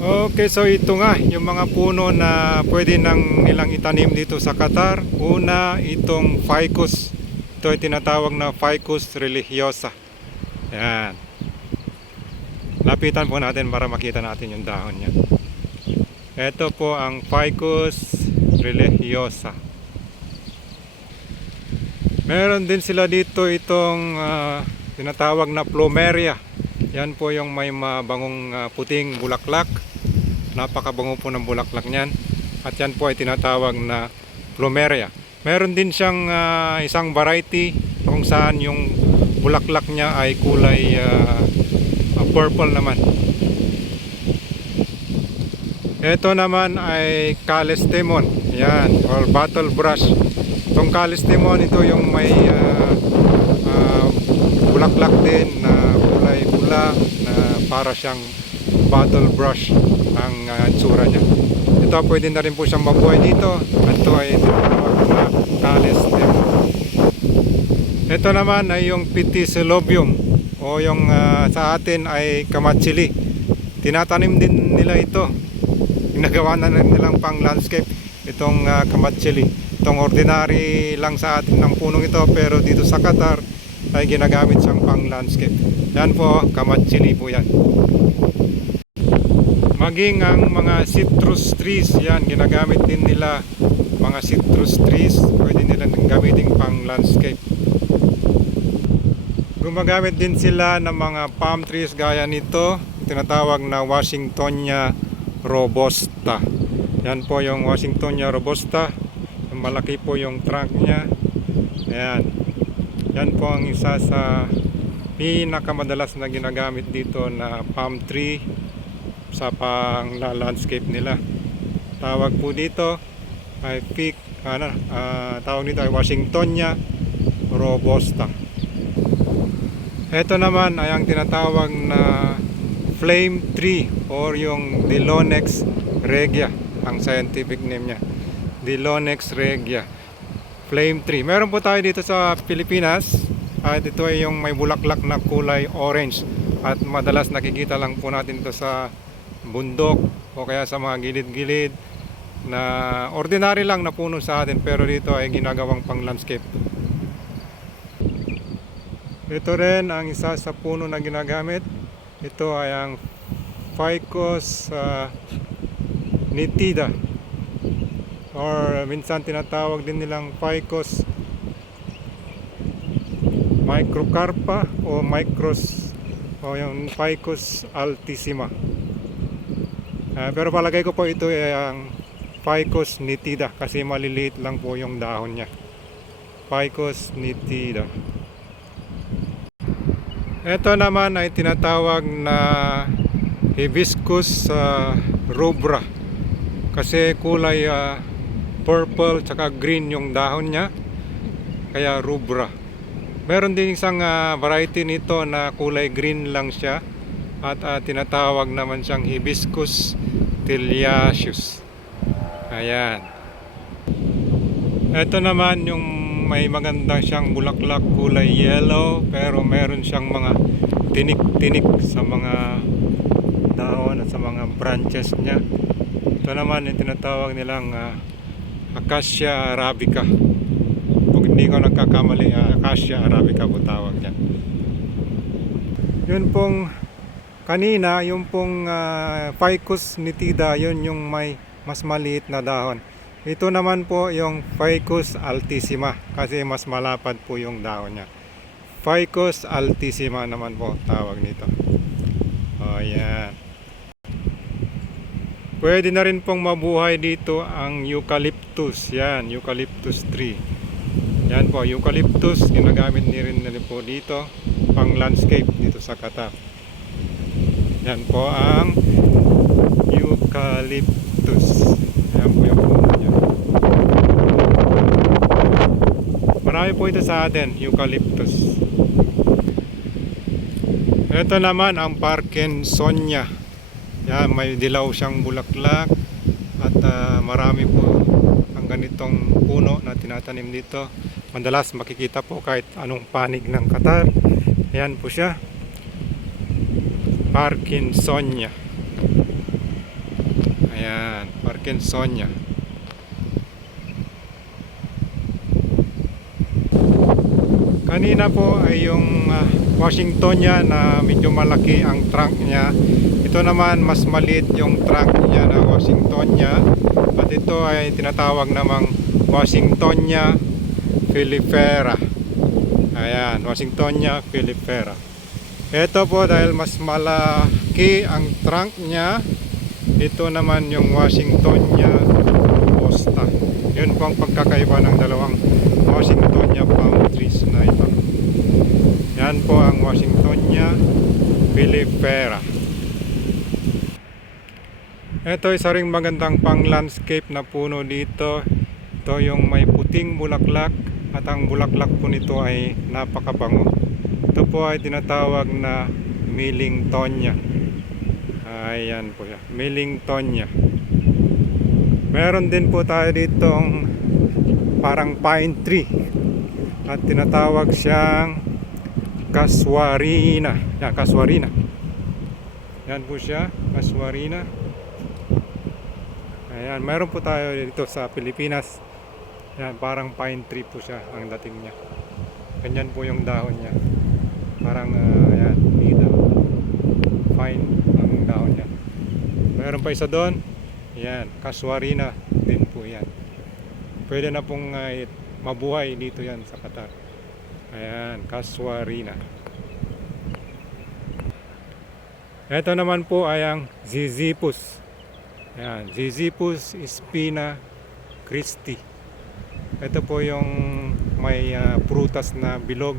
Okay, so ito nga, yung mga puno na pwede nang nilang itanim dito sa Qatar. Una, itong ficus. Ito ay tinatawag na ficus religiosa. Yan. Lapitan po natin para makita natin yung dahon niya. Ito po ang ficus religiosa. Meron din sila dito itong ah, tinatawag na plumeria. Yan po yung may mabangong ah, puting bulaklak. Napakabango po ng bulaklak niyan. At yan po ay tinatawag na plumeria. Meron din siyang ah, isang variety kung saan yung bulaklak niya ay kulay ah, purple naman. Ito naman ay calestemon. Yan, or battle brush. Itong calestemon, ito yung may ah, ah, bulaklak din na kulay pula na para siyang battle brush ang uh, tsura niya. Ito pwede na rin po siyang mabuhay dito. Ito ay tinatawag na calestemon. Ito naman ay yung Pitisilobium o yung ah, sa atin ay kamatsili. Tinatanim din nila ito. Ginagawa na rin nilang pang landscape itong uh, kamatsili. Itong ordinary lang sa atin ng punong ito pero dito sa Qatar ay ginagamit siyang pang landscape. Yan po, kamatsili po yan. Maging ang mga citrus trees, yan, ginagamit din nila mga citrus trees, pwede nila gamitin pang landscape. Gumagamit din sila ng mga palm trees gaya nito, tinatawag na Washingtonia robusta. Yan po yung Washingtonia robusta. Malaki po yung trunk niya. Ayan. Yan po ang isa sa pinakamadalas na ginagamit dito na palm tree sa pang landscape nila. Tawag po dito ay peak ano, ah, tawag nito ay Washingtonia robusta. Ito naman ay ang tinatawag na flame tree or yung Dilonex regia ang scientific name niya. Dilonex regia flame tree. Meron po tayo dito sa Pilipinas at ito ay yung may bulaklak na kulay orange at madalas nakikita lang po natin ito sa bundok o kaya sa mga gilid-gilid na ordinary lang na puno sa atin pero dito ay ginagawang pang landscape. Ito rin ang isa sa puno na ginagamit. Ito ay ang Ficus ah, nitida or minsan tinatawag din nilang Ficus microcarpa o micros o yung Ficus altissima. Ah, pero palagay ko po ito ay ang Ficus nitida kasi maliliit lang po yung dahon niya. Ficus nitida. Ito naman ay tinatawag na hibiscus ah, rubra kasi kulay ah, purple tsaka green yung dahon niya kaya rubra. Meron din isang ah, variety nito na kulay green lang siya at ah, tinatawag naman siyang hibiscus tiliaceus. Ayan. Ito naman yung may maganda siyang bulaklak kulay yellow pero meron siyang mga tinik-tinik sa mga dahon at sa mga branches niya. Ito naman yung tinatawag nilang ah, Acacia arabica. Kung hindi ko nagkakamali, ah, Acacia arabica po tawag niya. Yun pong kanina, yung pong ah, Ficus nitida, yun yung may mas maliit na dahon. Ito naman po yung Ficus altissima kasi mas malapad po yung dahon niya. Ficus altissima naman po tawag nito. O yan. Pwede na rin pong mabuhay dito ang eucalyptus. Yan, eucalyptus tree. Yan po, eucalyptus ginagamit ni rin na po dito pang landscape dito sa Qatar. Yan po ang eucalyptus. Yan po yung puno niya. Marami po ito sa atin, eucalyptus. Ito naman ang Parkinsonia. Yan, may dilaw siyang bulaklak at ah, marami po ang ganitong puno na tinatanim dito. Madalas makikita po kahit anong panig ng Qatar. Ayan po siya. Parkinsonia. Ayan, Parkinsonia. Kanina po ay yung ah, Washingtonia na medyo malaki ang trunk niya. Ito naman mas maliit yung trunk niya na Washingtonia. At ito ay tinatawag namang Washingtonia filifera. Ayan, Washingtonia filifera. Ito po dahil mas malaki ang trunk niya. Ito naman yung Washingtonia Costa. Yun po ang pagkakaiba ng dalawang Washingtonia palm trees na ito. Yan po ang Washingtonia filifera. Ito isa ring magandang pang landscape na puno dito. Ito yung may puting bulaklak at ang bulaklak po nito ay napakabango. Ito po ay tinatawag na Millingtonia. Ayan po siya. Millingtonia. Meron din po tayo ditong parang pine tree at tinatawag siyang kaswarina. Yan, kaswarina. Yan po siya, kaswarina. Ayan, meron po tayo dito sa Pilipinas. Yan, parang pine tree po siya ang dating niya. Ganyan po yung dahon niya. Parang, uh, ayan, nida. Fine ang dahon niya. Meron pa isa doon. Yan, kaswarina din po yan. Pwede na pong uh, mabuhay dito yan sa Qatar. Ayan, kaswarina. Ito naman po ay ang Zizipus. Ayan, Zizipus spina Christi. Ito po yung may ah, prutas na bilog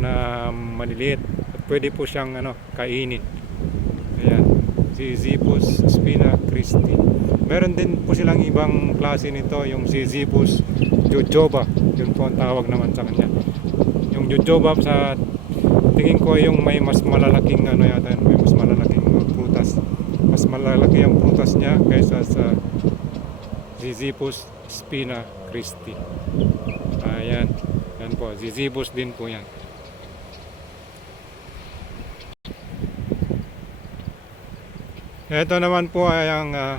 na maliliit at pwede po siyang ano, kainin. Ayan, Zizipus spina Christi. Meron din po silang ibang klase nito, yung Zizipus jojoba. Yun po ang tawag naman sa kanya. Yung jojoba sa tingin ko yung may mas malalaking ano yata, may mas malalaking prutas. Mas malalaki ang prutas niya kaysa sa Zizipus spina Christi. Ayan. Yan po. Zizipus din po yan. Ito naman po ay ang uh,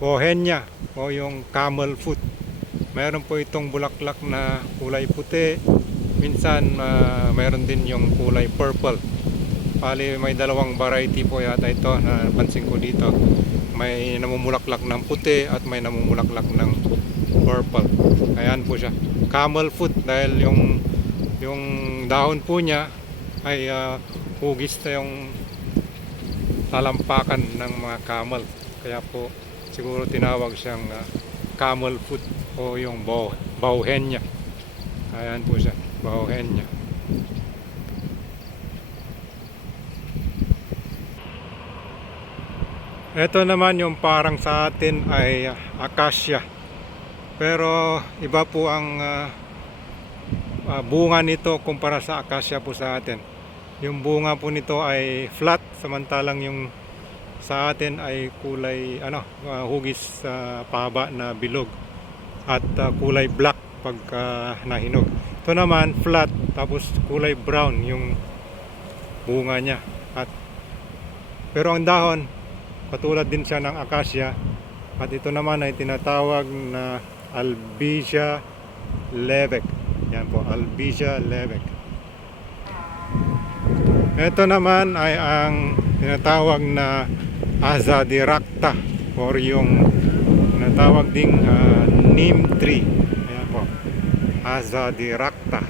Bohenia o yung camel foot. Meron po itong bulaklak na kulay puti. Minsan ah, meron din yung kulay purple. Pali may dalawang variety po yata ito na pansin ko dito. May namumulaklak ng puti at may namumulaklak ng purple. Ayan po siya. Camel foot dahil yung yung dahon po niya ay ah, hugis na yung talampakan ng mga camel. Kaya po siguro tinawag siyang ah, camel foot o yung bow, bauhenya. Ayan po siya, bauhenya. Ito naman yung parang sa atin ay ah, acacia. Pero iba po ang ah, ah, bunga nito kumpara sa acacia po sa atin. Yung bunga po nito ay flat samantalang yung sa atin ay kulay ano ah, hugis sa pahaba na bilog at ah, kulay black pagka nahinog. Ito naman flat tapos kulay brown yung bunga niya at pero ang dahon patulad din siya ng acacia at ito naman ay tinatawag na Albizia lebec. Yan po, Albizia lebec. Ito naman ay ang tinatawag na Azadiracta or yung tinatawag ding ah, neem tree. Ayan po. Azadiracta.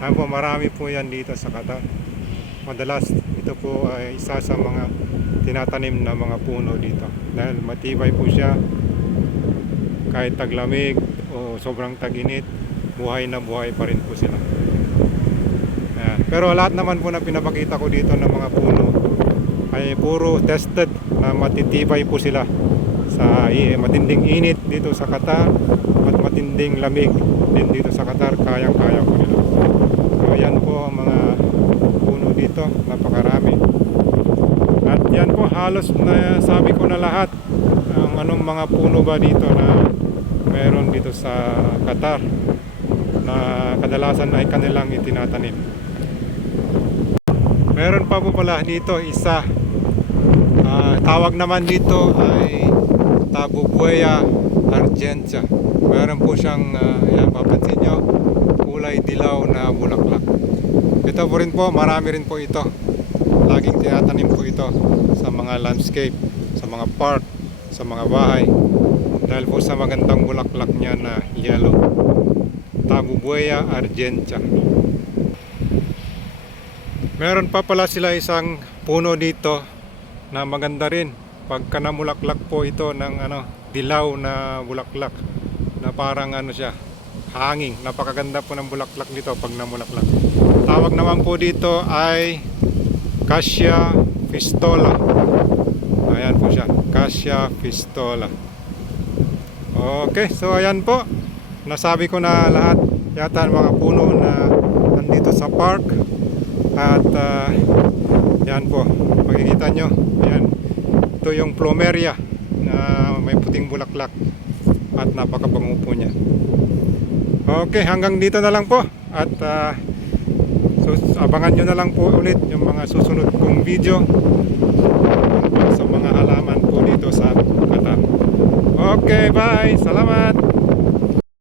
Ayan po, marami po yan dito sa Qatar. Madalas ito po ay isa sa mga tinatanim na mga puno dito. Dahil matibay po siya kahit taglamig o sobrang taginit, buhay na buhay pa rin po sila. Ayan. Pero lahat naman po na pinapakita ko dito ng mga puno ay puro tested na matitibay po sila sa matinding init dito sa Qatar at matinding lamig din dito sa Qatar kayang-kaya po nila. So yan po ang mga puno dito, napakarami. At yan po halos na sabi ko na lahat ang anong mga puno ba dito na meron dito sa Qatar na kadalasan ay kanilang itinatanim. Meron pa po pala dito isa ah, tawag naman dito ay Tabubueya argentia. Meron po siyang, ah, yan, papansin nyo, kulay dilaw na bulaklak. Ito po rin po, marami rin po ito. Laging tinatanim po ito sa mga landscape, sa mga park, sa mga bahay. Dahil po sa magandang bulaklak niya na yellow. Tabubueya argentia. Meron pa pala sila isang puno dito na maganda rin. Pagka namulaklak po ito ng ano, dilaw na bulaklak na parang ano siya, hanging. Napakaganda po ng bulaklak dito pag namulaklak. Tawag naman po dito ay Cassia Fistola. Ayan po siya, Cassia Fistola. Okay, so ayan po. Nasabi ko na lahat yata ang mga puno na nandito sa park. At ah, yan po, makikita nyo. Ayan. Ito yung plumeria na may puting bulaklak at napakabango po niya. Okay, hanggang dito na lang po. At ah, so, abangan nyo na lang po ulit yung mga susunod kong video sa mga halaman po dito sa Qatar. Okay, bye! Salamat!